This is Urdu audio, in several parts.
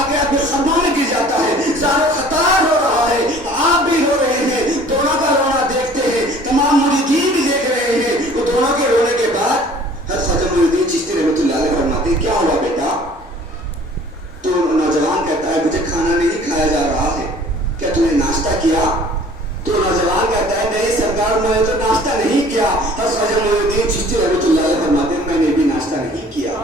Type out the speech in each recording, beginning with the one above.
آگے آپ کے خدموں میں گر جاتا ہے، زار و خطار ہو رہا ہے، آپ بھی رو رہے ہیں، دونوں کا رونا دیکھتے ہیں، تمام مریدین بھی دیکھ رہے ہیں۔ وہ دونوں کے رونے کے بعد حضرت خواجہ معین الدین چشتی رحمۃ اللہ علیہ فرماتے ہیں کیا ہوا بیٹا؟ تو نوجوان کہتا ہے مجھے کھانا نہیں کھایا جا رہا ہے، کیا تم نے ناشتہ کیا؟ تو نوجوان کہتا ہے نہیں سرکار میں نے تو ناشتہ نہیں کیا۔ حضرت خواجہ معین الدین چشتی رحمۃ اللہ علیہ فرماتے ہیں میں نے بھی ناشتہ نہیں کیا،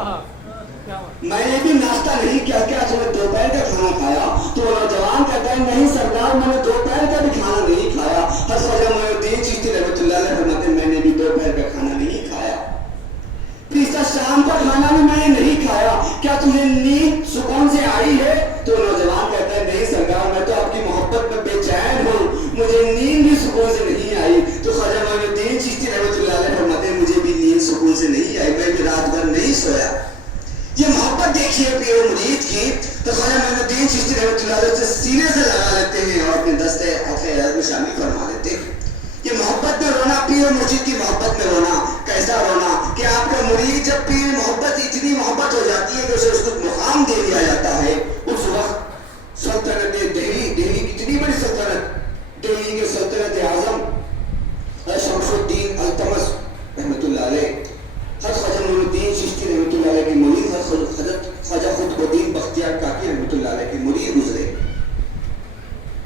میں نے بھی ناشتہ نہیں کیا، کیا تم نے دوپہر کا کھانا کھایا؟ تو نوجوان کہتا ہے نہیں سرکار میں نے دوپہر کا بھی کھانا نہیں کھایا۔ حضرت خواجہ معین الدین چشتی رحمۃ اللہ علیہ فرماتے ہیں میں نے بھی دوپہر کا کھانا نہیں کھایا، تیسرا شام کا کھانا بھی میں نے نہیں کھایا، کیا تمہیں نیند سکون سے آئی ہے؟ تو نوجوان کہتا ہے نہیں سرکار میں تو آپ کی محبت میں بے چین ہوں، مجھے نیند بھی سکون سے نہیں آئی۔ تو خواجہ معین الدین چشتی رحمۃ اللہ علیہ فرماتے ہیں مجھے بھی نیند سکون سے نہیں آئی، میں بھی رات بھر نہیں سویا۔ یہ محبت دیکھیے پیر و مرید کی، تو خواجہ معین الدین چشتی رحمۃ اللہ علیہ سے سینے سے لگا لیتے ہیں اور اپنے دستے خیرات میں شامل فرما لیتے ہیں۔ یہ محبت میں رونا، پیر و مرشد کی محبت میں رونا، کیسا رونا کہ آپ کا مرید جب پیر محبت اتنی محبت ہو جاتی ہے کہ اسے اس کو مقام دے دیا جاتا ہے۔ اس وقت سلطنت دہلی کتنی بڑی سلطنت، دہلی کے سلطنت اعظم شمس الدین التمش رحمۃ اللہ علیہ، حضرت خواجہ معین الدین چشتی رحمۃ اللہ علیہ کی مرید حضرت خواجہ قطب الدین بختیار کاکی رحمۃ اللہ علیہ کی مرید گزرے۔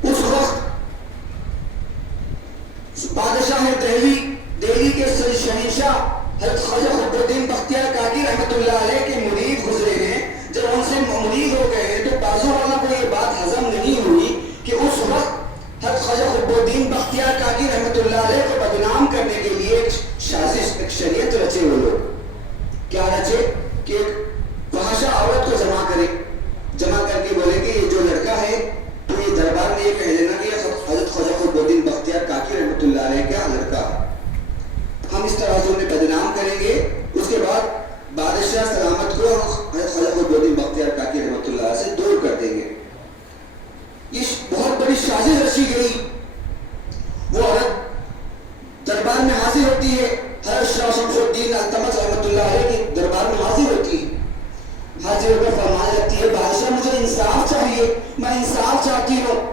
اس وقت بادشاہ دہلی کے شہنشاہ حضرت خواجہ قطب الدین بختیار کاکی رحمۃ اللہ علیہ کے مرید گزرے ہیں۔ جب ان سے مرید ہو گئے ہیں تو بازو والوں کو یہ بات ہضم نہیں ہوئی کہ اس وقت حضرت خواجہ قطب الدین بختیار کاکی رحمۃ اللہ علیہ کو بدنام کرنے کے لیے ایک سازش، ایک شریعت رچے وہ لوگ۔ کیا رچے کہ فحاشہ عورت کو جمع کر کے بولے کہ یہ جو لڑکا ہے تو یہ دربار میں یہ کہہ دینا کہ حضرت خواجہ قطب الدین بختیار کاکی رحمۃ اللہ علیہ کا لڑکا ہے، ہم اس طرح سے انہیں بدنام کریں گے۔ اس کے بعد بادشاہ سلامت کو حضرت خواجہ قطب الدین بختیار کاکی رحمۃ اللہ علیہ سے دور کر دیں گے۔ یہ بہت بڑی سازش رچی گئی۔ وہ عورت دربار میں حاضر ہوتی ہے، حضرت شاہ شمس الدین التمش رحمۃ اللہ علیہ کی دربار میں حاضر ہوتی ہے، حاضر ہو کر فرمانے لگتی ہے بادشاہ مجھے انصاف چاہیے، میں انصاف چاہتی ہوں۔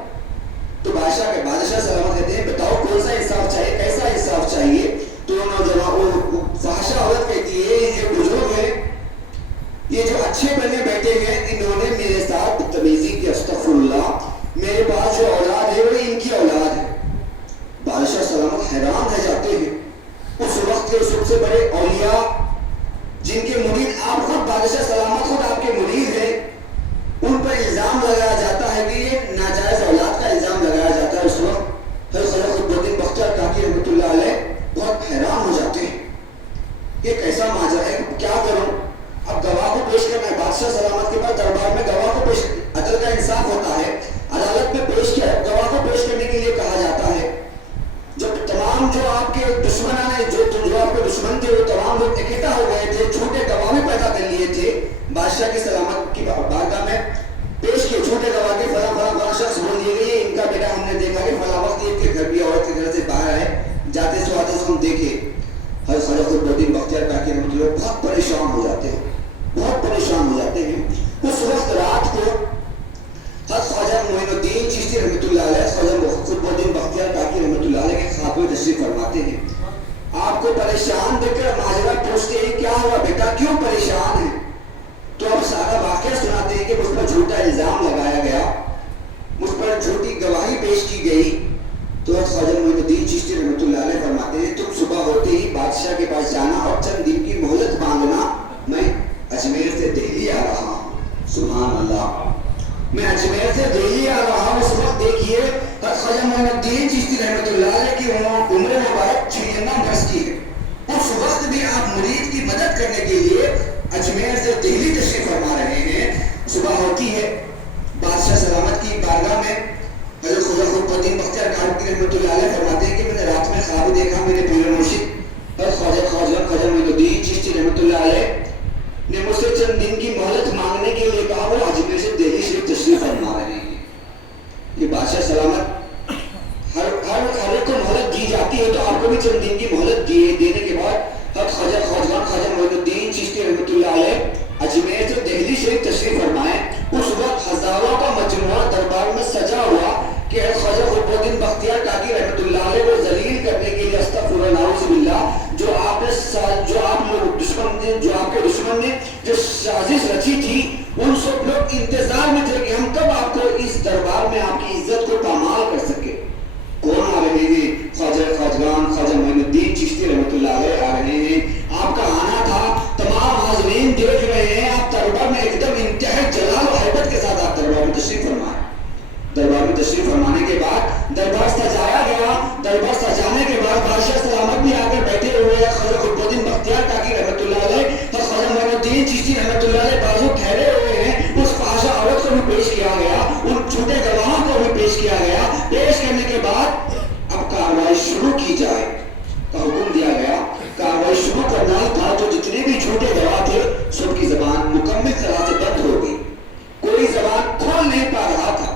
تو بادشاہ سلامت کہتے ہیں بتاؤ کون سا انصاف چاہیے، کیسا انصاف چاہیے؟ تو فحاشہ عورت کہتی ہے یہ بزرگ ہے، یہ جو اچھے بنے بیٹھے ہیں انہوں نے میرے ساتھ بدتمیزی کی، استغفر اللہ، میرے پاس جو اولاد ہے وہ ان کی اولاد ہے۔ بادشاہ سلامت حیران رہ جاتے ہیں۔ اس وقت کے سب سے بڑے اولیاء جن کے مرید آپ خود بادشاہ سلامت خود آپ کے مرید ہیں، ان پر الزام لگایا جاتا ہے کہ یہ ناجائز اولاد کا الزام لگایا جاتا ہے۔ اس وقت حضرت خواجہ قطب الدین بختیار کاکی رحمۃ اللہ علیہ بہت حیران ہو جاتے ہیں، یہ کیسا ماجرا ہے، کیا کروں؟ اب گواہ کو پیش کرنا ہے، بادشاہ سلامت کے پاس دربار میں گواہ کو پیش، عدل کا انصاف ہوتا ہے، عدالت میں پیش کیا گواہ کو پیش کرنے کے لیے کہا جاتا ہے۔ جب تمام جو آپ کے دشمنان ہیں، جو آپ کے دشمن تھے وہ تمام لوگ اکٹھا ہو گئے تھے، جھوٹے گواہ بھی پیدا کر لیے تھے، بادشاہ کی سلامت کی بارگاہ میں پیش کیے جھوٹے گواہ کے فلاں شخص بول دیے گئے ان کا بیٹا ہم نے دیکھا کہ فلاں وقت یہ کے گھر بھی عورت کے گھر سے باہر آئے، جاتے سو آتے ہم دیکھے۔ حضرت خواجہ قطب الدین بختیار کاکی رحمۃ اللہ بہت پریشان ہو جاتے ہیں، بہت پریشان ہو جاتے ہیں۔ اس وقت رات کو حضرت خواجہ معین الدین چشتی رحمۃ اللہ علیہ، خواجہ قطب الدین بختیار کاکی رحمۃ اللہ علیہ کے خواب میں تشریف فرماتے ہیں۔ آپ کو پریشان دیکھ کر ماجرا پوچھتے ہیں کیا ہوا بیٹا، کیوں پریشان ہے؟ تو اب سارا واقعہ سناتے ہیں کہ مجھ پر جھوٹا الزام لگایا گیا، مجھ پر جھوٹی گواہی پیش کی گئی۔ تو حضرت خواجہ معین الدین چشتی رحمۃ اللہ علیہ فرماتے ہیں تم صبح ہوتے ہی بادشاہ کے پاس جانا اور چند دن کی مہلت مانگنا، میں اجمیر سے دہلی آ رہا ہوں۔ سبحان اللہ، میں اجمیر سے دہلی آ رہا ہوں۔ اس وقت دیکھیے حضرت خواجہ معین الدین چشتی رحمۃ اللہ علیہ کی عمر مبارک 96 برس کی ہے۔ اس وقت بھی آپ مرید کی مدد کرنے کے لیے اجمیر سے دہلی تشریف فرما رہے ہیں۔ صبح ہوتی ہے، بادشاہ سلامت کی بارگاہ میں حضرت خواجہ قطب الدین بختیار کاکی رحمۃ اللہ علیہ فرماتے ہیں کہ میں نے رات میں خواب دیکھا، میرے پیر مرشد حضرت خواجہ معین الدین چشتی رحمۃ اللہ علیہ نے مجھ سے چند دن کی مہلت مانگنے کے لیے کہا، وہ اجمیر سے دہلی شریف تشریف فرما رہے ہیں۔ یہ بادشاہ سلامت ہر ایک کو مہلت دی جاتی ہے، تو آپ کو بھی چند دن کی مہلت دینے کے بعد حضرت خواجہ معین الدین چشتی رحمۃ اللہ علیہ اجمیر سے دہلی شریف تشریف فرمائے خیال میں تھے کہ ہم کب آپ کو اس دربار میں آپ کی عزت کو پامال کر سکے. کون آ رہے ہیں؟ خواجہ خواجگان خواجہ معین الدین چشتی رحمۃ اللہ علیہ آ رہے ہیں. آپ کا آنا تھا، تمام حاضرین دیکھ رہے ہیں. آپ دربار میں ایک دم انتہائی جلال و حیبت کے ساتھ آپ دربار میں تشریف فرمائے. دربار میں تشریف فرمانے کے بعد دربار سجایا گیا. دربار سجانے کے بعد بادشاہ سلامت بھی آ کر بیٹھے ہوئے ہیں. خواجہ قطب الدین بختیار کاکی رحمۃ اللہ علیہ اور خواجہ معین الدین چشتی رحمۃ اللہ علیہ بازو ٹھہرے ہوئے ہیں. اس فاحشہ عورت کو بھی پیش کیا گیا، ان جھوٹے گواہوں کو بھی پیش کیا گیا. پیش کرنے کے بعد اب کارروائی شروع کی جائے کا حکم دیا گیا. کارروائی شروع کرنا ہی تھا. جو جتنے بھی جھوٹے گواہ تھے سب کی زبان مکمل طرح سے بند ہو گئی، کوئی زبان کھول نہیں پا رہا تھا.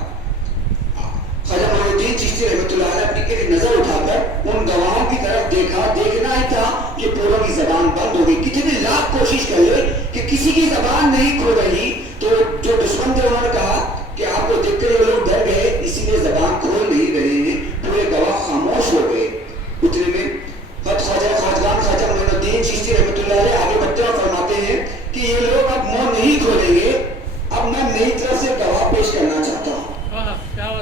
خواجہ معین الدین چشتی رحمۃ اللہ علیہ اپنی ایک نظر اٹھا کر ان گواہوں کی طرف دیکھا. دیکھنا ہی تھا کہ پوروں کی زبان بند ہو گئی. کتنے لاکھ کوشش کر لے کہ کسی کی زبان نہیں کھل رہی. تو جو دشمن تھے انہوں نے کہا کہ آپ کو دیکھ کر یہ لوگ ڈر گئے، اسی لیے زبان کھول نہیں رہے ہیں. پورے گواہ خاموش ہو گئے. اتنے میں خواجہ خواجگان خواجہ معین الدین چشتی رحمۃ اللہ علیہ آگے بڑھتے اور فرماتے ہیں کہ یہ لوگ اب منہ نہیں کھولیں گے. اب میں میری طرف سے گواہ پیش کرنا چاہتا ہوں.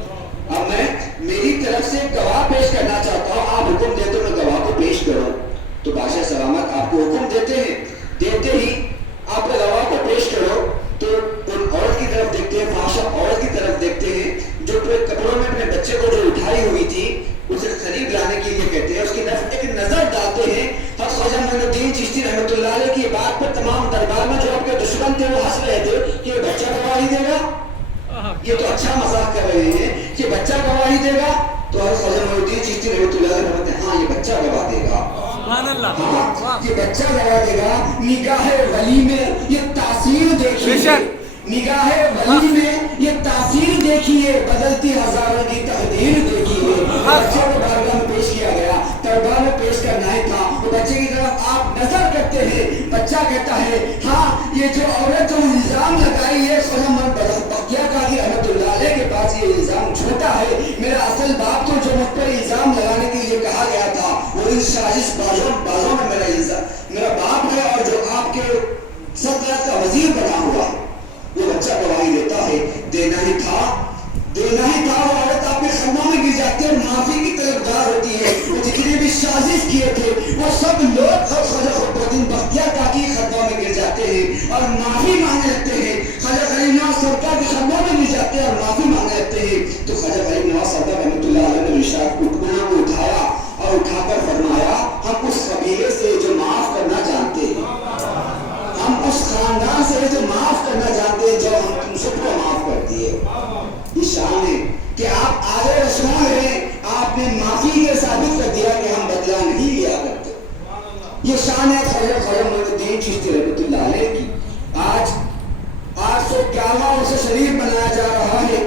اب میں میری طرف سے گواہ پیش کرنا چاہتا ہوں. آپ حکم دے تو میں گواہ کو پیش کروں. تو بادشاہ سلامت آپ کو حکم دیتے ہیں. دیتے ہی آپ نے گواہ کو پیش کرو. تو ان عورت کی طرف دیکھتے ہیں، فاحشہ عورت کی طرف دیکھتے ہیں جو پورے کپڑوں میں اپنے بچے کو جو اٹھائی ہوئی تھی اسے قریب لانے کے لیے کہتے ہیں. اس کی طرف ایک نظر ڈالتے ہیں. اور خواجہ معین الدین چشتی رحمۃ اللہ علیہ کی بات پر تمام دربار میں جو آپ کے دشمن تھے وہ ہنس رہے تھے کہ یہ بچہ گواہی دے گا. یہ تو اچھا مذاق کر رہے ہیں کہ بچہ گواہی دے گا. تو خواجہ معین الدین چشتی رحمۃ اللہ علیہ فرماتے ہیں ہاں یہ بچہ گواہ دے گا. ہاں یہ بچہ گواہ دے گا. نگاہ ولی میں یہ تاثیر دیکھیے، نگاہ ولی میں یہ تاثیر دیکھیے، بدلتی ہزاروں کی تقدیر دیکھیے. بچے کو بارگاہ میں پیش کیا گیا. دربار میں پیش کرنا ہی تھا. وہ بچے کی طرف آپ نظر کرتے ہیں. بچہ کہتا ہے ہاں یہ جو عورت جو الزام لگائی ہے خواجہ معین بختیار کاکی رحمۃ اللہ علیہ کے پاس یہ الزام جھوٹا ہے. میرا اصل باپ تو جو مجھ پر الزام لگانے کے لیے کہا گیا تھا وہ ان سازش بازوں میں میرا باپ ہے اور جو آپ کے سلطنت کا وزیر بنا ہوا ہے. وہ بچہ گواہی دیتا ہے. دینا ہی تھا. وہ عورت آپ کے خدموں میں گر جاتی ہے، معافی کی طلبگار ہوتی ہے. وہ جتنے بھی سازش کیے تھے وہ سب لوگ خواجہ قطب الدین بختیار کاکی کے خدموں میں گر جاتے ہیں اور معافی مانگنے لگتے ہیں. خواجہ غریب نواز سرکار کے خدموں میں گر جاتے ہیں اور معافی مانگنے لگتے ہیں. تو خواجہ غریب نواز سرکار رحمۃ اللہ علیہ نے رشاد کو اٹھایا اور اٹھا کر فرمایا ہم اس قبیلے سے جو معاف کرنا جانتے ہیں، ہم اس خاندان سے جو معاف کرنا جانتے ہیں جو ہم تم سب کو معاف کر دیے. یہ شان ہے کہ آپ آگے رسول ہیں. آپ نے معافی کے ثابت کر دیا کہ ہم بدلہ نہیں لیا کرتے. یہ شان ہے خواجہ معین الدین چشتی رحمۃ اللہ علیہ کی. آج 811 سے شریف بنایا جا رہا ہے.